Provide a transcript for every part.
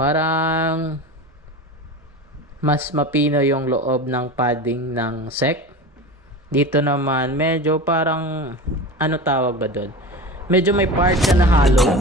Parang mas mapino yung loob ng padding ng SEC. Dito naman medyo parang ano tawag ba doon? Medyo may part siya na hollow.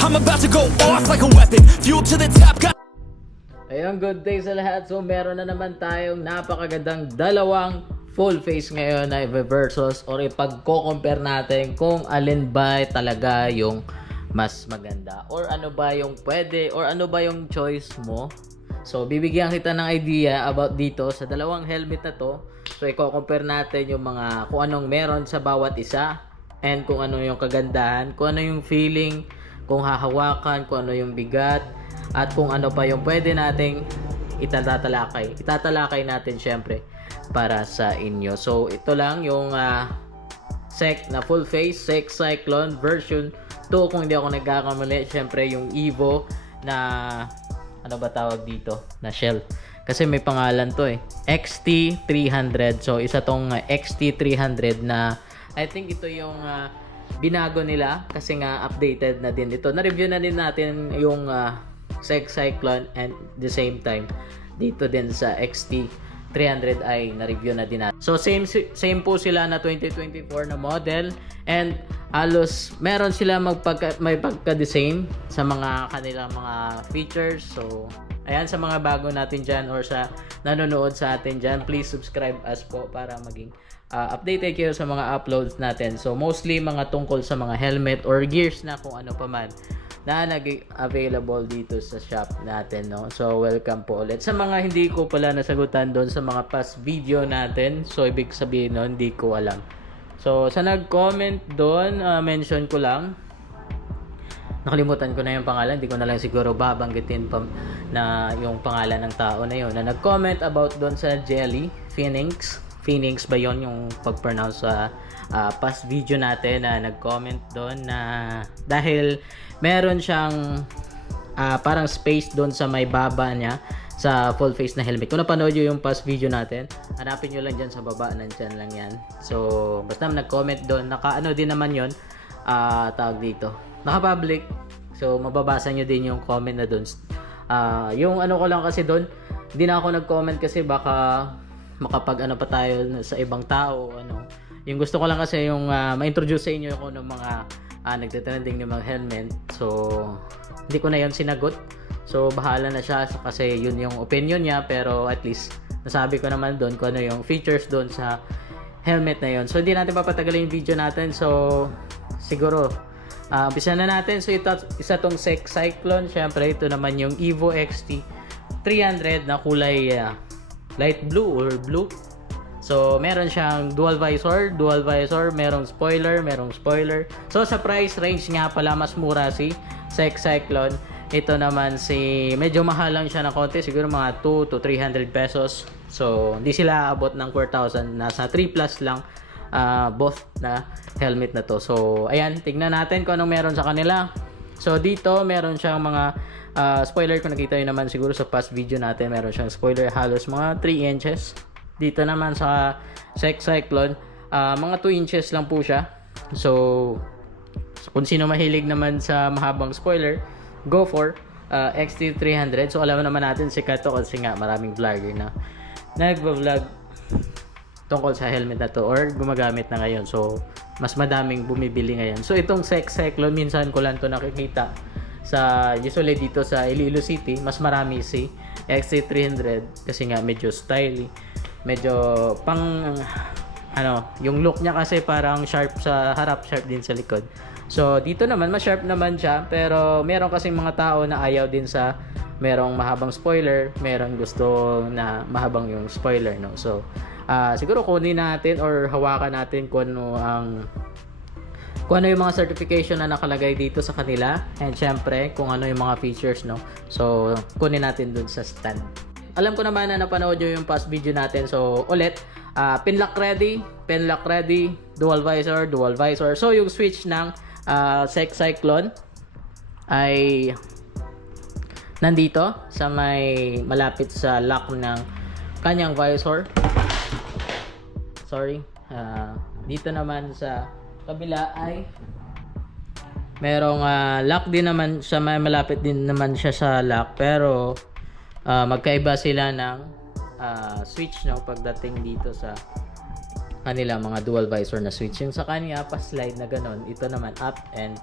I'm about to go off like a weapon, fuel to the top. Ayun, good day sa lahat. So meron na naman tayong napakagandang dalawang full face ngayon na i-versus or ipagko-compare natin kung alin ba talaga yung mas maganda or ano ba yung pwede or ano ba yung choice mo. So bibigyan kita ng idea about dito sa dalawang helmet na to. So i-compare natin yung mga kung anong meron sa bawat isa and kung ano yung kagandahan, kung ano yung feeling, kung hahawakan, kung ano yung bigat, at kung ano pa yung pwede nating itatalakay. Itatalakay natin syempre para sa inyo. So ito lang yung SEC na full face, SEC Cyclone version 2 kung hindi ako nagkakamali. Syempre yung Evo na ano ba tawag dito? Na shell. Kasi may pangalan to XT300. So isa tong XT300 na I think ito yung binago nila kasi nga updated na din ito. Na-review na din natin yung SEC Cyclone and the same time dito din sa XT300 ay na-review na din natin. So same po sila na 2024 na model and halos meron sila may pagka-the-same sa mga kanilang mga features. So ayan, sa mga bago natin dyan or sa nanonood sa atin dyan, please subscribe us po para maging updated kayo sa mga uploads natin. So mostly mga tungkol sa mga helmet or gears na kung ano pa man na nag-available dito sa shop natin, no? So welcome po ulit sa mga hindi ko pala nasagutan doon sa mga past video natin. So ibig sabihin noon, hindi ko alam. So sa nag-comment doon, mention ko lang, nakalimutan ko na yung pangalan, hindi ko na lang siguro babanggitin pa na yung pangalan ng tao na yun na nag-comment about doon sa Jelly Phoenix ba yon yung pag-pronounce sa past video natin na nag-comment doon na dahil meron siyang parang space doon sa may baba niya sa full face na helmet. Kung napanood nyo yung past video natin, hanapin nyo lang dyan sa baba, nandyan lang yan. So basta nag-comment doon, naka-ano din naman yon, tawag dito, naka-public. So mababasa nyo din yung comment na doon. Yung ano ko lang kasi doon, hindi na ako nag-comment kasi baka makapag ano pa tayo sa ibang tao, ano. Yung gusto ko lang kasi yung ma-introduce sa inyo kung ng mga nagte-trending ng mga helmet. So hindi ko na yon sinagot. So bahala na siya kasi yun yung opinion niya, pero at least nasabi ko naman doon kung ano yung features doon sa helmet na yon. So hindi natin papatagalin yung video natin. So siguro umpisa na natin. So ito, isa tong SEC Cyclone. Syempre ito naman yung Evo XT300 na kulay light blue or blue. So meron siyang dual visor, merong spoiler. So sa price range nga pala, mas mura si SEC Cyclone. Ito naman si medyo mahal lang siya na konti, siguro mga 2 to 300 pesos. So hindi sila abot ng 4,000, nasa 3 plus lang both na helmet na to. So ayan, tignan natin kung anong meron sa kanila. So dito meron siyang mga spoiler, kung nakita nyo naman siguro sa past video natin, meron siyang spoiler halos mga 3 inches. Dito naman sa SEC Cyclone, mga 2 inches lang po siya. So kung sino mahilig naman sa mahabang spoiler, go for XT300. So alam naman natin sikat to kasi nga maraming vlogger na nagvo-vlog tungkol sa helmet na to or gumagamit na ngayon. So mas madaming bumibili ngayon. So itong SEC Cyclone, minsan ko lang to nakikita sa usually dito sa Iloilo City. Mas marami si XT300 kasi nga medyo stylish, medyo pang ano, yung look niya kasi parang sharp sa harap, sharp din sa likod. So dito naman mas sharp naman siya, pero meron kasing mga tao na ayaw din sa merong mahabang spoiler, meron gusto na mahabang yung spoiler, no. So siguro kunin natin or hawakan natin kung ano yung mga certification na nakalagay dito sa kanila, and syempre kung ano yung mga features, no. So kunin natin dun sa stand. Alam ko naman na napanood nyo yung past video natin. So ulit, pin lock ready, dual visor. So yung switch ng SEC Cyclone, ay nandito sa may malapit sa lock ng kanyang visor. Sorry. Dito naman sa kabila ay merong lock din naman sa may malapit din naman siya sa lock, pero magkaiba sila ng switch, no, pagdating dito sa kanila mga dual visor na switch. Yung sa kanya pa slide na ganon, ito naman up and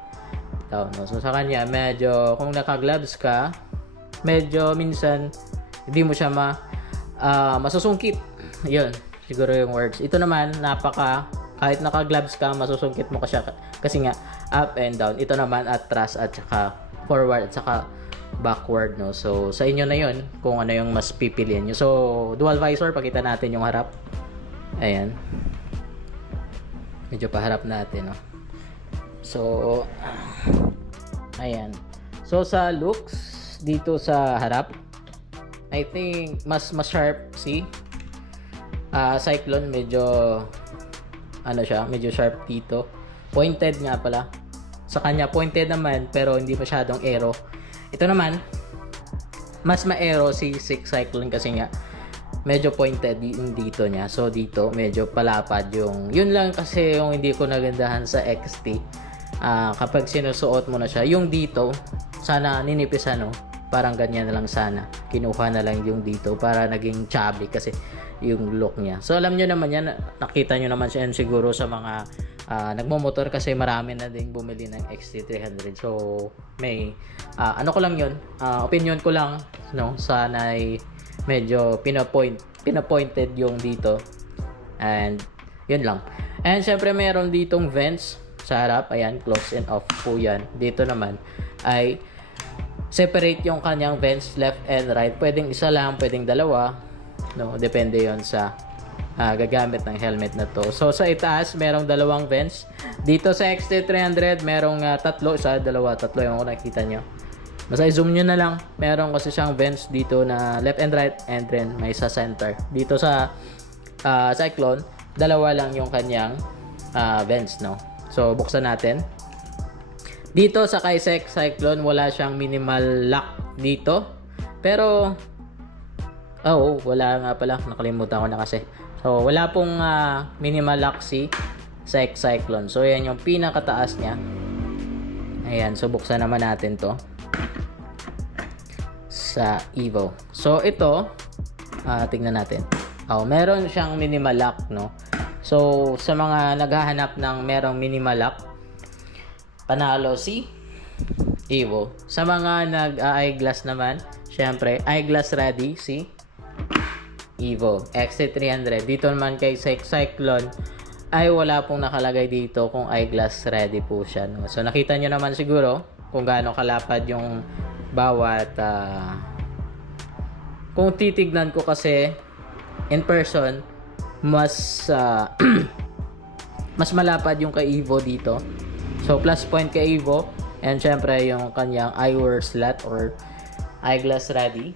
down, no? So sa kanya medyo kung naka-gloves ka, medyo minsan hindi mo siya masusungkit. Yun, siguro yung words. Ito naman kahit naka-gloves ka, masusungkit mo kasi nga up and down. Ito naman atras at saka forward at saka backward, no. So sa inyo na yun kung ano yung mas pipiliin nyo. So dual visor, pakita natin yung harap. Ayan, medyo paharap natin, no. So ayan, so sa looks dito sa harap, I think mas sharp si Cyclone. Medyo medyo sharp dito, pointed nga pala. Sa kanya pointed naman pero hindi masyadong aero. Ito naman mas ma-aero si Cyclone kasi nga medyo pointed yung dito niya. So dito medyo palapad yun lang kasi yung hindi ko nagandahan sa XT. Kapag sinusuot mo na siya, yung dito sana ninipisan, no, parang ganyan na lang sana, kinuha na lang yung dito para naging chubby kasi yung look niya. So alam nyo naman yan, nakita nyo naman siya siguro sa mga nagmomotor kasi marami na ding bumili ng XT300. So may ano ko lang yun, opinion ko lang, no, sana ay medyo pinapointed yung dito, and yun lang. And syempre meron ditong vents sa harap, ayan, close and off po yan. Dito naman ay separate yung kanyang vents, left and right. Pwedeng isa lang, pwedeng dalawa, no, depende yon sa gagamit ng helmet na to. So sa itaas merong dalawang vents. Dito sa XT300 merong tatlo, tatlo yung nakita nyo. Basta i-zoom nyo na lang. Meron kasi siyang vents dito na left and right, and then may sa center. Dito sa Cyclone, dalawa lang yung kanyang vents, no. So buksan natin. Dito sa kay Cyclone wala siyang minimal lock dito. Pero wala nga pala, nakalimutan ko na kasi. So wala pong minimal lock si Cyclone. So yan yung pinakataas niya. Ayan, so buksan naman natin to sa Evo. So ito, tingnan natin. Meron siyang minimal lock, no. So sa mga naghahanap ng merong minimal lock, panalo si Evo. Sa mga nag-eyeglass naman, syempre eyeglass ready si Evo XT300. Dito naman kay Cyclone ay wala pong nakalagay dito kung eyeglass ready po siya, no? So nakita nyo naman siguro kung gaano kalapad yung bawat kung titignan ko kasi in person, mas mas malapad yung kay Evo dito. So plus point kay Evo, and syempre yung kanyang eyewear slot or eyeglass ready,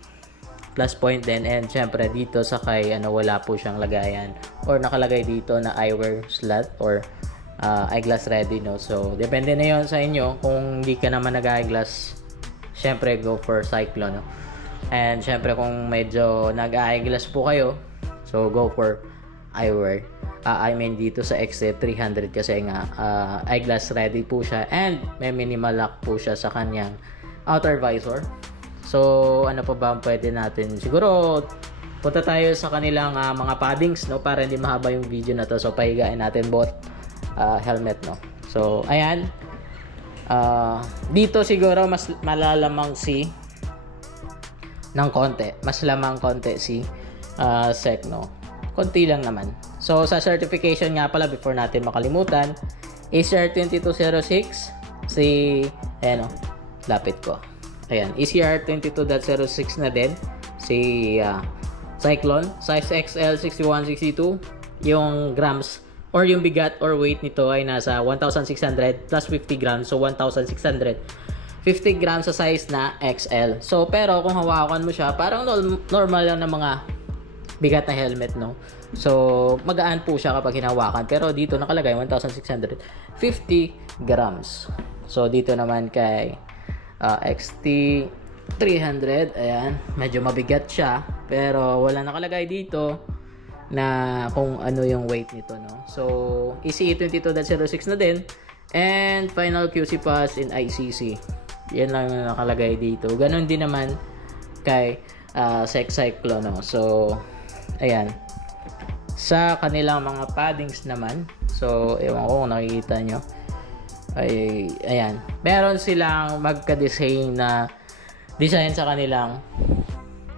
plus point din. And syempre dito sa kay wala po siyang lagayan or nakalagay dito na eyewear slot or eyeglass ready, no. So depende na yon sa inyo. Kung hindi ka naman nag-eyeglass, syempre go for Cyclone, no? And syempre kung medyo nag-eyeglass po kayo, so go for eyewear. I mean dito sa XT300 kasi nga eyeglass ready po siya, and may minimal lock po siya sa kanyang outer visor. So ano pa ba ang pwede natin? Siguro punta tayo sa kanilang mga paddings, no, para hindi mahaba yung video na to. So pahigain natin both helmet, no. So ayan, dito siguro mas malalamang ng konti, mas lamang konti si Sec, no. Konti lang naman. So sa certification nga pala, before natin makalimutan, ACR 2206 si lapit ko. Ayan, ACR 22.06 na din si Cyclone, size XL 6162. Yung grams or yung bigat or weight nito ay nasa 1,600 plus 50 grams, so 1,650 grams sa size na XL. So pero kung hawakan mo siya, parang normal lang na mga bigat na helmet, no. So magaan po siya kapag hinawakan, pero dito nakalagay 1,650 grams. So dito naman kay XT300. Ayan, medyo mabigat siya, pero wala nakalagay dito na kung ano yung weight nito, no? So, ECE22.06 na din. And final QC pass in ICC. Yan lang yung nakalagay dito. Ganon din naman kay Sec Cyclone, no? So, ayan. Sa kanilang mga paddings naman, so, ewan ko kung nakikita nyo. Ay, ayan. Meron silang magka-design na design sa kanilang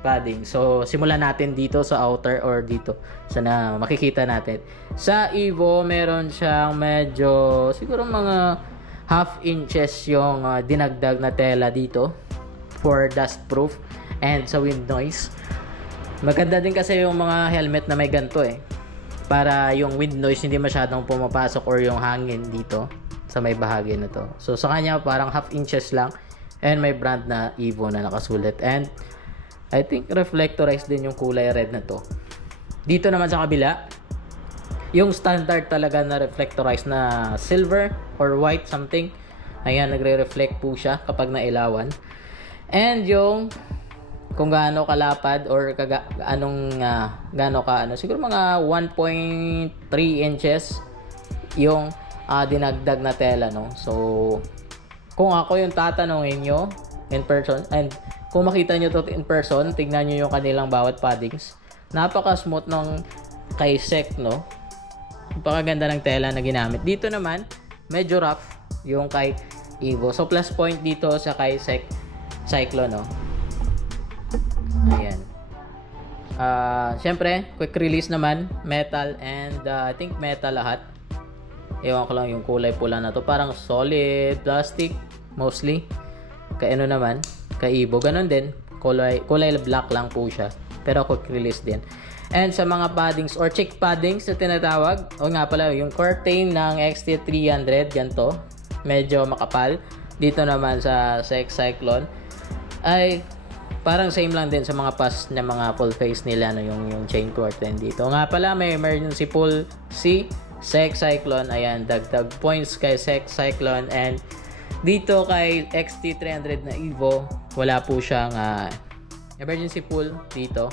padding. So, simulan natin dito sa outer or dito. Sana makikita natin. Sa Evo, meron siyang medyo, siguro mga half inches yung dinagdag na tela dito for dust proof and sa wind noise. Maganda din kasi yung mga helmet na may ganito para yung wind noise hindi masyadong pumapasok or yung hangin dito sa may bahagi na to. So, sa kanya parang half inches lang and may brand na Evo na nakasulat. And I think reflectorized din yung kulay red na to. Dito naman sa kabila, yung standard talaga na reflectorized na silver or white something. Ayan, nagre-reflect po siya kapag nailawan. And yung kung gaano kalapad or siguro mga 1.3 inches yung dinagdag na tela, no? So, kung ako yung tatanungin nyo in person, and kung makita nyo to in person, tignan nyo yung kanilang bawat paddings. Napaka-smooth ng kay Sec, no? Napakaganda ng tela na ginamit. Dito naman, medyo rough yung kay Evo. So, plus point dito sa kay Sec Cyclone, no? Ayan. Siyempre, quick release naman. Metal and I think metal lahat. Ewan ko lang yung kulay pula na to. Parang solid plastic, mostly. Kay ano naman, kay Evo, ganun din. Kulay black lang po siya. Pero quick release din. And sa mga paddings or cheek paddings na tinatawag, o nga pala, yung curtain ng XT300, ganito. Medyo makapal. Dito naman sa Sec Cyclone, ay parang same lang din sa mga pass na mga full face nila, no, yung chain curtain dito. Nga pala, may emergency pull si Sec Cyclone. Ayan, dagdag points kay Sec Cyclone. And dito kay XT300 na Evo, wala po siyang emergency pull dito.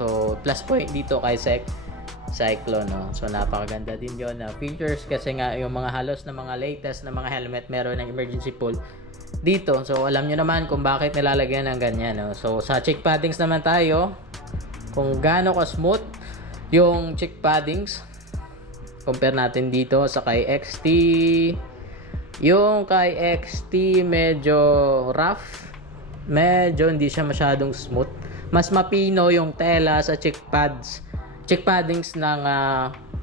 So, plus point dito kay Sec Cyclone, no? So, napakaganda din yon na features kasi nga yung mga halos na mga latest na mga helmet meron ng emergency pull dito. So, alam nyo naman kung bakit nilalagyan ng ganyan, no? So, sa cheek paddings naman tayo, kung gaano ka smooth yung cheek paddings, compare natin dito sa kay XT. Yung kay XT medyo rough, medyo hindi siya masyadong smooth. Mas mapino yung tela sa cheek paddings ng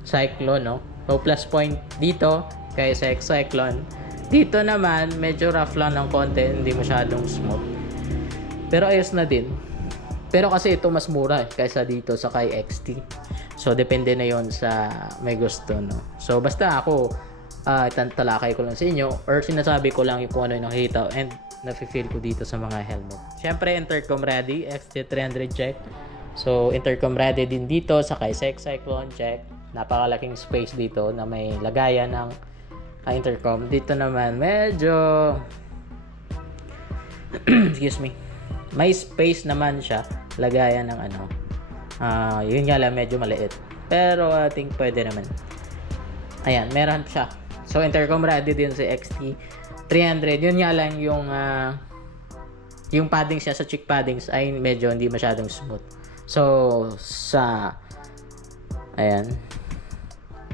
Cyclone, no? So, plus point dito kay Sec Cyclone. Dito naman, medyo rough lang ng konti, hindi masyadong smooth. Pero ayos na din. Pero kasi ito mas mura kaysa dito sa kay XT. So, depende na yon sa may gusto, no? So, basta ako, talakay ko lang sa inyo or sinasabi ko lang yung kung ano yung nakikita and nafe-feel ko dito sa mga helmet. Siyempre, intercom ready, XT300 check. So, intercom ready din dito sa kay Sec Cyclone check. Napakalaking space dito na may lagayan ng intercom. Dito naman, medyo excuse me. May space naman siya. Lagayan ng ano. Yun nga lang, medyo maliit. Pero, I think pwede naman. Ayan, meron siya. So, intercom ready din si XT300. Yun nga lang yung paddings niya sa cheek paddings ay medyo hindi masyadong smooth. So, ayan,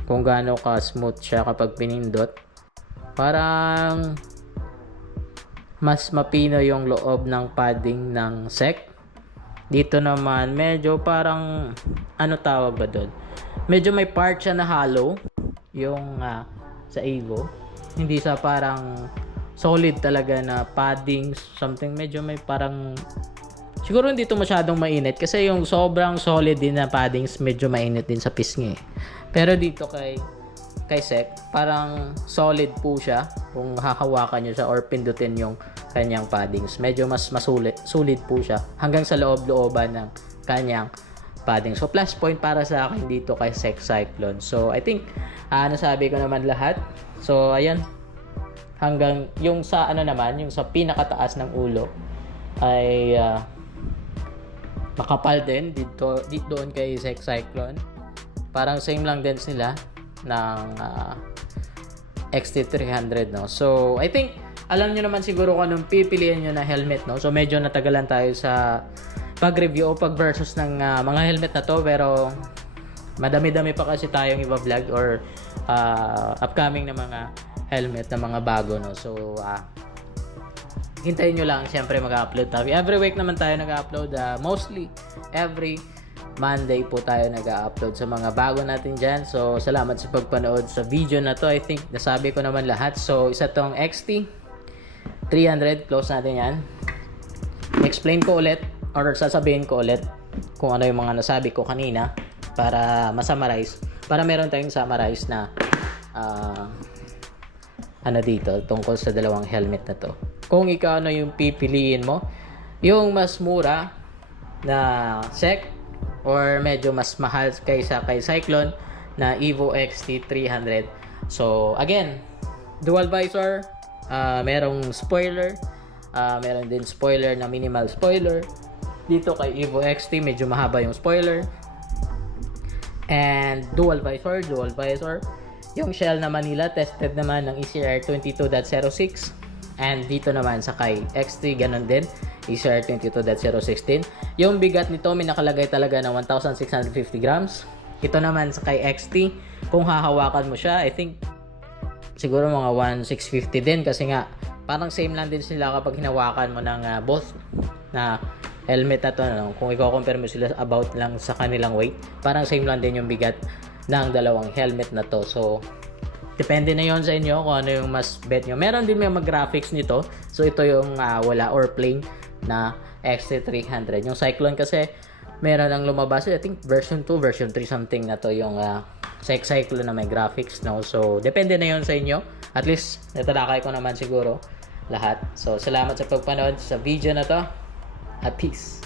kung gaano ka smooth siya kapag pinindot, parang mas mapino yung loob ng padding ng Sec. Dito naman, medyo parang, ano tawag ba doon? Medyo may part siya na hollow, yung sa Evo. Hindi sa parang solid talaga na paddings, something. Medyo may parang, siguro hindi ito masyadong mainit kasi yung sobrang solid din na paddings, medyo mainit din sa pisngi. Pero dito kay Sec, parang solid po siya kung hahawakan nyo siya or pindutin yung kanyang paddings. Medyo mas sulit po siya hanggang sa loob-looban ng kanyang padding. So, plus point para sa akin dito kay Sec Cyclone. So, I think, nasabi ko naman lahat. So, ayan. hanggang yung sa ano naman, yung sa pinakataas ng ulo ay makapal din dito doon kay Cyclone. Parang same lang din sila ng XT300, no. So I think alam nyo naman siguro kung anong pipiliin nyo na helmet, no. So medyo natagalan tayo sa pag-review o pag-versus ng mga helmet na to, pero madami-dami pa kasi tayong iba-vlog or upcoming na mga helmet na mga bago, no. So hintayin nyo lang, syempre mag-upload tayo. Every week naman tayo nag-upload, mostly every Monday po tayo nag-upload sa mga bago natin dyan. So salamat sa pagpanood sa video na to. I think nasabi ko naman lahat. So isa tong XT300, close natin yan. Explain ko ulit or sasabihin ko ulit kung ano yung mga nasabi ko kanina para ma-summarize, para meron tayong summarize na ano dito tungkol sa dalawang helmet na to. Kung ikaw ano yung pipiliin mo, yung mas mura na SEC or medyo mas mahal kaysa kay Cyclone na Evo XT300. So again, dual visor, merong spoiler, meron din spoiler na minimal spoiler. Dito kay Evo XT medyo mahaba yung spoiler. And dual visor. Yung shell naman nila tested naman ng ECR 22.06. And dito naman sa kay XT ganun din, ECR 22.016. Yung bigat nito may nakalagay talaga na 1,650 grams. Ito naman sa kay XT, kung hahawakan mo siya, I think siguro mga 1,650 din, kasi nga parang same lang din sila kapag hinawakan mo ng both na helmet na to, no? Kung i-compare mo sila about lang sa kanilang weight, parang same lang din yung bigat ng dalawang helmet na to. So depende na yon sa inyo kung ano yung mas bet nyo. Meron din may mag-graphics nito. So ito yung wala or plain na XT300. Yung Cyclone kasi meron ang lumabas, I think version 2, version 3 something na to yung Cyclone na may graphics, no. So depende na yon sa inyo. At least natalakay ko naman siguro lahat. So salamat sa pagpanood sa video na to at peace.